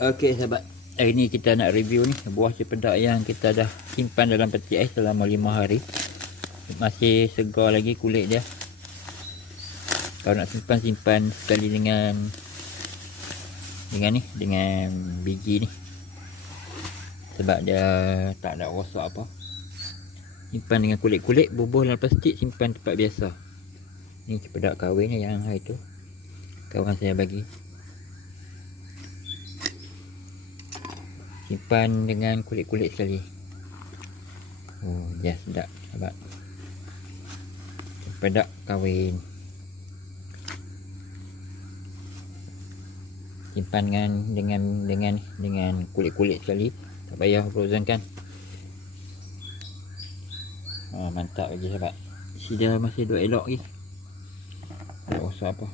Okey sahabat, hari ni kita nak review ni buah cempedak yang kita dah simpan dalam peti ais selama 5 hari. Masih segar lagi kulit dia. Kalau nak simpan sekali dengan biji ni. Sebab dia tak ada rosak apa. Simpan dengan kulit-kulit, bubuh dalam plastik, simpan tempat biasa. Ni cempedak kahwin yang hari tu kawan saya bagi. Simpan dengan kulit-kulit sekali. Oh, ya sedap sahabat. Cempedak kahwin. Simpan dengan kulit-kulit sekali. Tak payah frozen kan. Mantap lagi sahabat. Isi dia masih duk elok lagi. Tak usah apa.